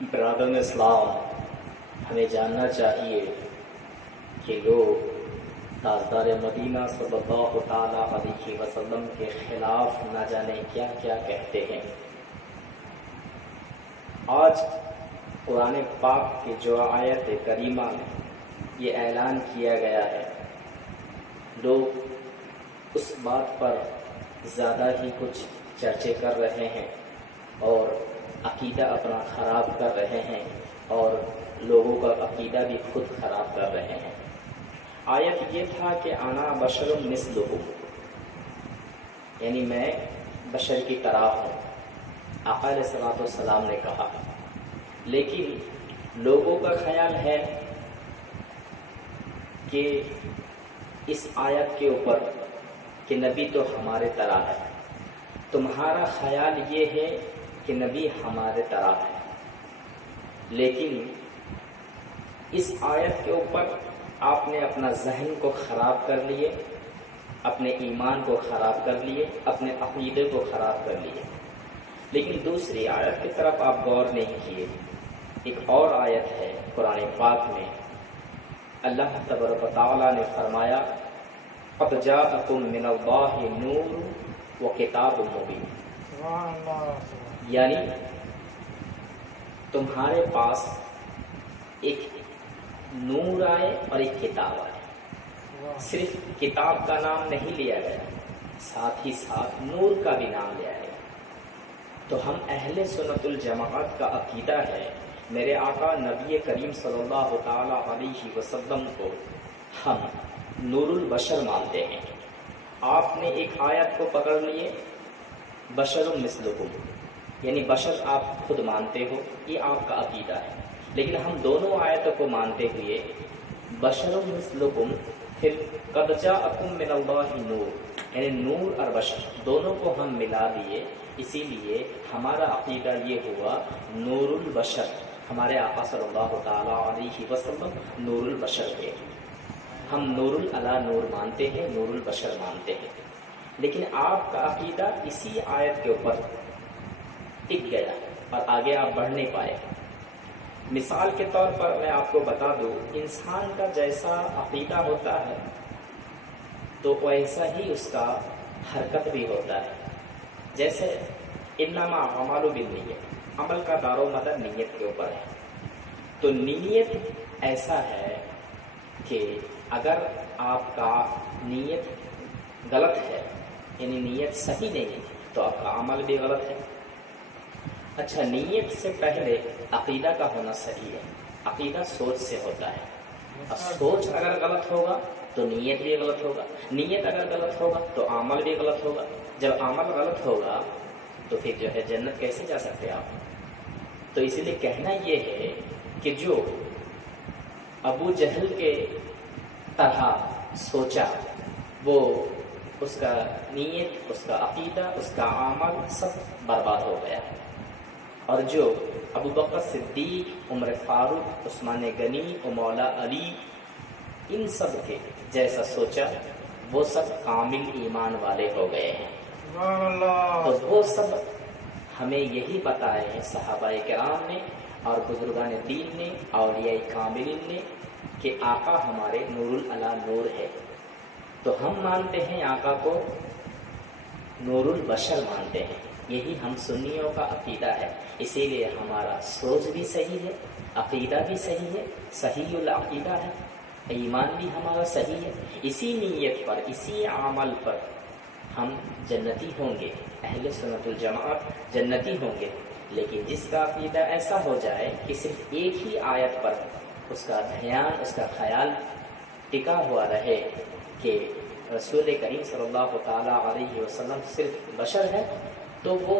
برادران اسلام، ہمیں جاننا چاہیے کہ لوگ تاجدار مدینہ صلی اللہ تعالیٰ علیہ وسلم کے خلاف نہ جانے کیا کیا کہتے ہیں۔ آج قرآن پاک کی جو آیت کریمہ میں یہ اعلان کیا گیا ہے، لوگ اس بات پر زیادہ ہی کچھ چرچے کر رہے ہیں اور عقیدہ اپنا خراب کر رہے ہیں اور لوگوں کا عقیدہ بھی خود خراب کر رہے ہیں۔ آیت یہ تھا کہ انا بشر مثلکم، یعنی میں بشر کی طرح ہوں، آقا علیہ الصلوۃ والسلام نے کہا، لیکن لوگوں کا خیال ہے کہ اس آیت کے اوپر کہ نبی تو ہمارے طرح ہے، تمہارا خیال یہ ہے کہ نبی ہمارے طرح ہے، لیکن اس آیت کے اوپر آپ نے اپنا ذہن کو خراب کر لیے، اپنے ایمان کو خراب کر لیے، اپنے عقیدے کو خراب کر لیے۔ لیکن دوسری آیت کی طرف آپ غور نہیں کیے۔ ایک اور آیت ہے قرآن پاک میں، اللہ تبارک و تعالیٰ نے فرمایا قد جاءکم من اللہ نور و کتاب مبین، یعنی تمہارے پاس ایک نور آئے اور ایک کتاب آئے۔ صرف کتاب کا نام نہیں لیا گیا، ساتھ ہی ساتھ نور کا بھی نام لیا گیا۔ تو ہم اہل سنت الجماعت کا عقیدہ ہے، میرے آقا نبی کریم صلی اللہ تعالی علیہ وسلم کو ہم نور البشر مانتے ہیں۔ آپ نے ایک آیت کو پکڑ لیے، بشر مثلکم، یعنی بشر آپ خود مانتے ہو، یہ آپ کا عقیدہ ہے، لیکن ہم دونوں آیتوں کو مانتے ہوئے بشر مثلکم، پھر قد جاءکم من اللہ نور، یعنی نور اور بشر دونوں کو ہم ملا دیے، اسی لیے ہمارا عقیدہ یہ ہوا نور البشر، ہمارے آقا صلی اللہ تعالیٰ علیہ وسلم نور البشر کے، ہم نور العلا نور مانتے ہیں، نور البشر مانتے ہیں۔ لیکن آپ کا عقیدہ اسی آیت کے اوپر ٹک گیا اور آگے آپ بڑھ نہیں پائے۔ مثال کے طور پر میں آپ کو بتا دوں، انسان کا جیسا عقیدہ ہوتا ہے تو ویسا ہی اس کا حرکت بھی ہوتا ہے۔ جیسے انما اعمال بالنیت، عمل کا دار و مدار نیت کے اوپر ہے، تو نیت ایسا ہے کہ اگر آپ کا نیت غلط ہے، یعنی نیت صحیح نہیں ہے، تو آپ کا عمل بھی غلط ہے۔ اچھا، نیت سے پہلے عقیدہ کا ہونا صحیح ہے۔ عقیدہ سوچ سے ہوتا ہے، اور سوچ اگر غلط ہوگا تو نیت بھی غلط ہوگا، نیت اگر غلط ہوگا تو عمل بھی غلط ہوگا۔ جب عمل غلط ہوگا تو پھر جو ہے جنت کیسے جا سکتے آپ؟ تو اسی لیے کہنا یہ ہے کہ جو ابو جہل کے طرح سوچا، وہ اس کا نیت، اس کا عقیدہ، اس کا عمل سب برباد ہو گیا۔ اور جو ابو بکر صدیق، عمر فاروق، عثمان غنی اور مولا علی، ان سب کے جیسا سوچا، وہ سب کامل ایمان والے ہو گئے ہیں۔ تو وہ سب ہمیں یہی بتائے ہیں صحابہ کرام نے اور بزرگان دین نے، اولیاء کاملین نے، کہ آقا ہمارے نور العلا نور ہے۔ تو ہم مانتے ہیں آقا کو نور البشر مانتے ہیں، یہی ہم سنیوں کا عقیدہ ہے۔ اسی لیے ہمارا سوچ بھی صحیح ہے، عقیدہ بھی صحیح ہے، صحیح العقیدہ ہے، ایمان بھی ہمارا صحیح ہے۔ اسی نیت پر، اسی عمل پر ہم جنتی ہوں گے، اہل سنت الجماعت جنتی ہوں گے۔ لیکن جس کا عقیدہ ایسا ہو جائے کہ صرف ایک ہی آیت پر اس کا دھیان، اس کا خیال ٹکا ہوا رہے کہ رسول کریم صلی اللہ تعالیٰ علیہ وسلم صرف بشر ہے، تو وہ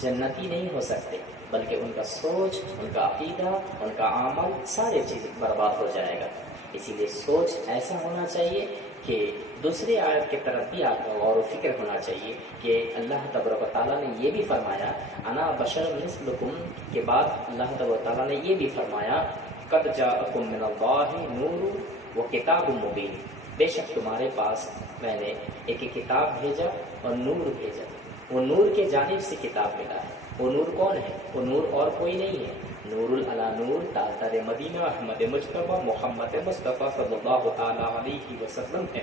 جنتی نہیں ہو سکتے، بلکہ ان کا سوچ، ان کا عقیدہ، ان کا عمل، سارے چیز برباد ہو جائے گا۔ اسی لیے سوچ ایسا ہونا چاہیے کہ دوسری آیت کی طرف بھی آپ کو غور و فکر ہونا چاہیے کہ اللہ تبارک و تعالیٰ نے یہ بھی فرمایا انا بشر مثلکم کے بعد اللہ تبارک و تعالیٰ نے یہ بھی فرمایا قد جاءکم من اللہ نور و کتاب مبین، بے شک تمہارے پاس میں نے ایک کتاب بھیجا اور نور بھیجا۔ وہ نور کے جانب سے کتاب ملا ہے، وہ نور کون ہے؟ وہ نور اور کوئی نہیں ہے، نور العلا نور تاجدار مدینہ احمد مجتبیٰ محمد مصطفیٰ صلی اللہ تعالیٰ علیہ وسلم ہے،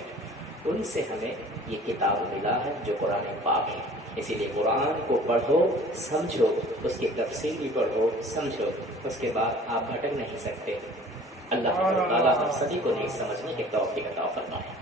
ان سے ہمیں یہ کتاب ملا ہے جو قرآن پاک ہے۔ اسی لیے قرآن کو پڑھو، سمجھو، اس کی تفسیر بھی پڑھو، سمجھو، اس کے بعد آپ بھٹک نہیں سکتے۔ اللہ تعالیٰ ہم سبھی کو نہیں سمجھنے کے توفیق عطا فرمائے۔